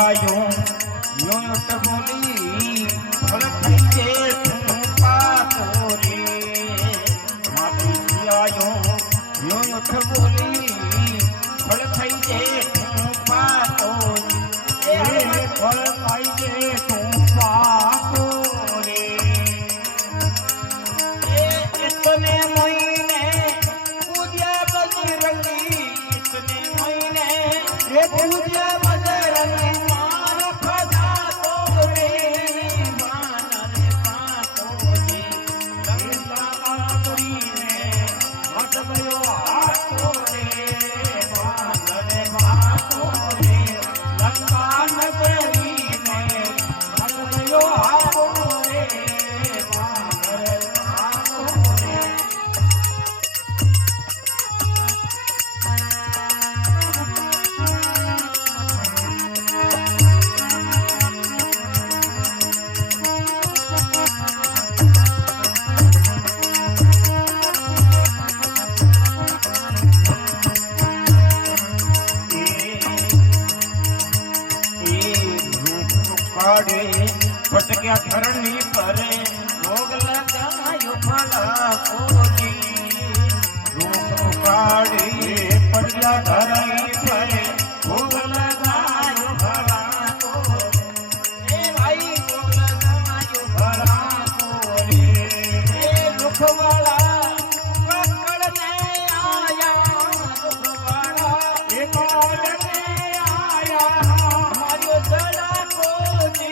आयो यूं उठ बोली फल खाइजे तू पाको रे माटी आयो यूं उठ बोली फल खाइजे तू पाको रे फल खाइजे तू पाको रे इतने महीने पूजा बजरंगी इतने महीने ये पूजा बजरंगी मार फदा तो रे मानर पातो रे लंका नगरी में हट गयो हाथो रे मानर पातो रे लंका नगरी में हट गयो हाथो रे मानर पातो रे पटक्या धरणी परे भोग लगायो भला कोजी रूप उकाड़ी पटक्या धरणी परे भोग लगायो भला को ए भाई भोग लगायो भला को रे ए दुखवाला पकड़ने आया दुखवाला ए पकड़ने आया हमारो जड़ा को जी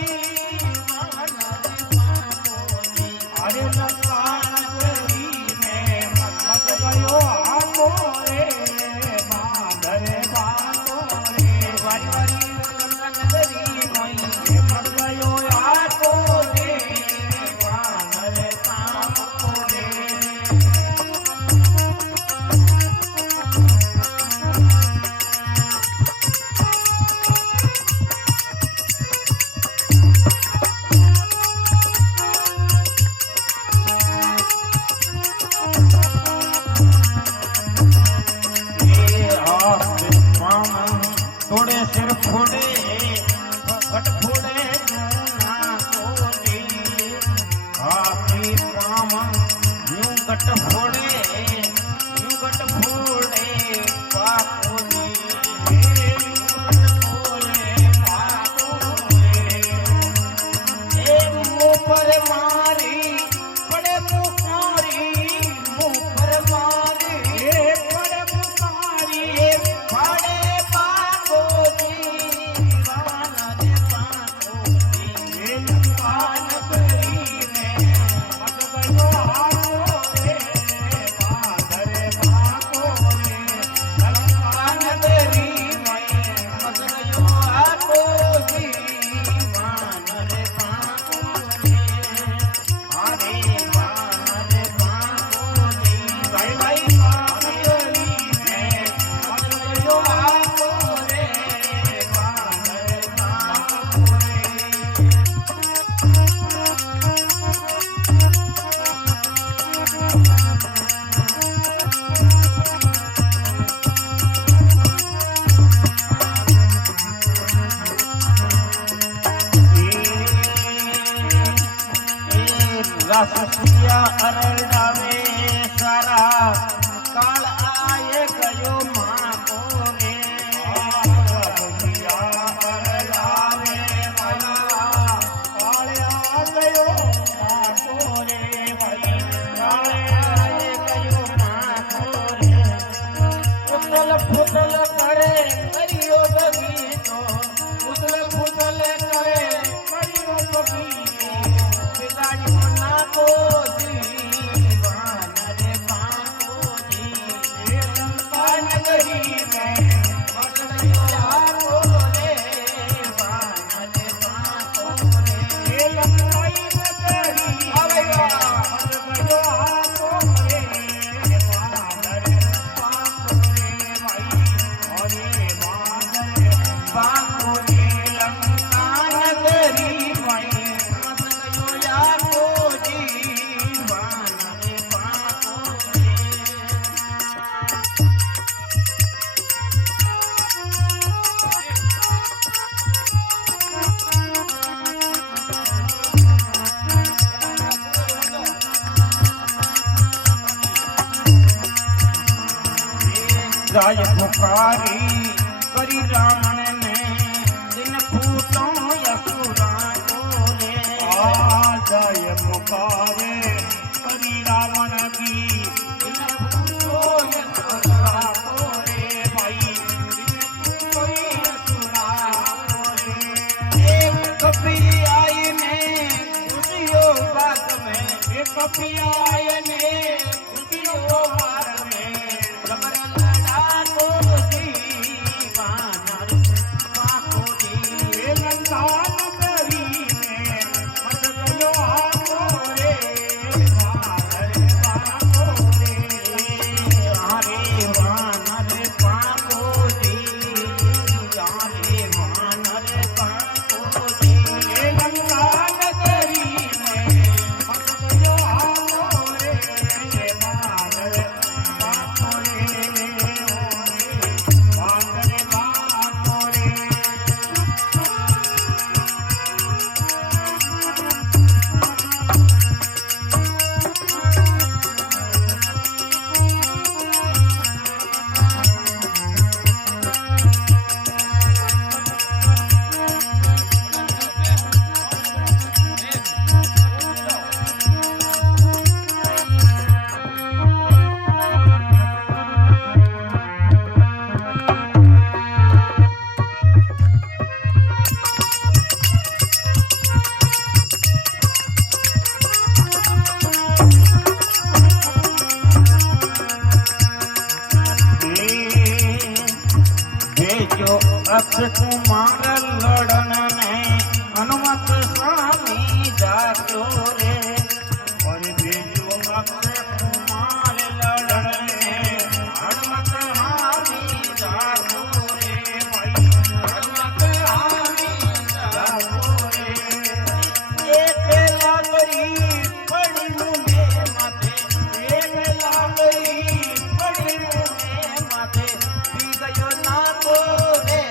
जाय पुकारी करी रावण ने दिन फूटो असुरा को रे जाय पुकारे करी रावण की दिन फूटो असुरा को रे भाई दिन फूटो असुरा को रे एक कपी आई ने खुशियों बात में एक कपी आई ने खुशियों बात में लबर लड़ा को दीवाना पाको दी लंका नगरी में मत गयो आको रे वानर पाको रे आरे वानर पाको दी आरे वानर पाको दी लंका नगरी में मत गयो आको रे वानर पाको रे वानर पाको रे जो अक्ष कुमार लड़न ने हनुमत स्वामी जातो रे और जो अक्षय कुमार लड़न ने हनुमत स्वामी जातो रे भाई हनुमत स्वामी जातो रे एक लागरी पड़ी मुने माथे एक लागरी पड़ी मुने माथे पी गयो ना को रे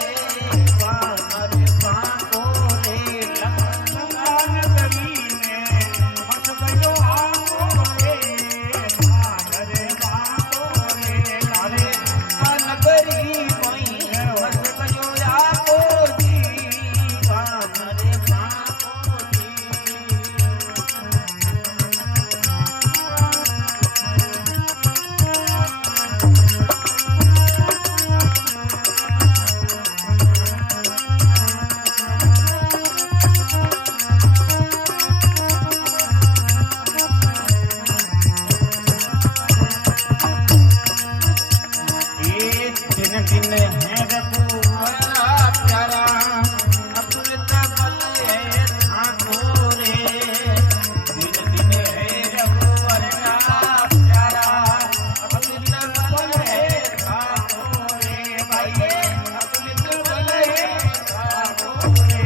वानर पाको रे लंका नगरी में मत गयो आको रे वानर पाको रे अरे नगरी वहीं बस गयो आको जी वानर पाको जी दिन दिन है रघुवरा प्यारा अतुलित बल है ठाकुरे दिन दिन है रघुवरा प्यारा अतुलित बल है ठाकुरे भाई अतुलित बल है ठाकुरे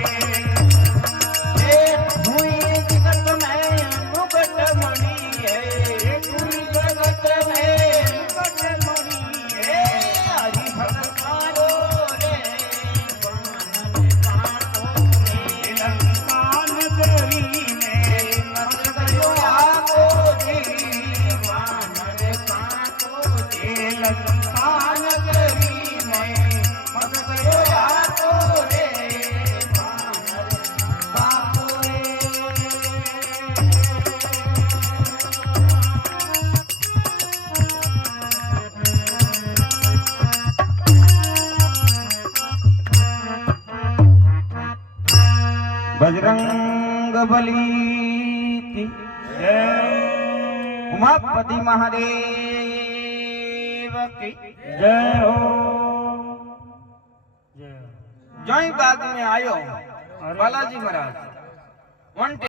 हुई जगत में मुकुट मणि है हुई जगत में मुकुट मणि है हरि भगवानो रे वानर पाको रे लंका नगरी में मत गयो आको जी वानर पाको रे लंका नगरी में मत गयो आको रे वानर पाको रे बजरंग बली की जय उमापति महादेव की जय हो जय बाग में आयो बालाजी महाराज 1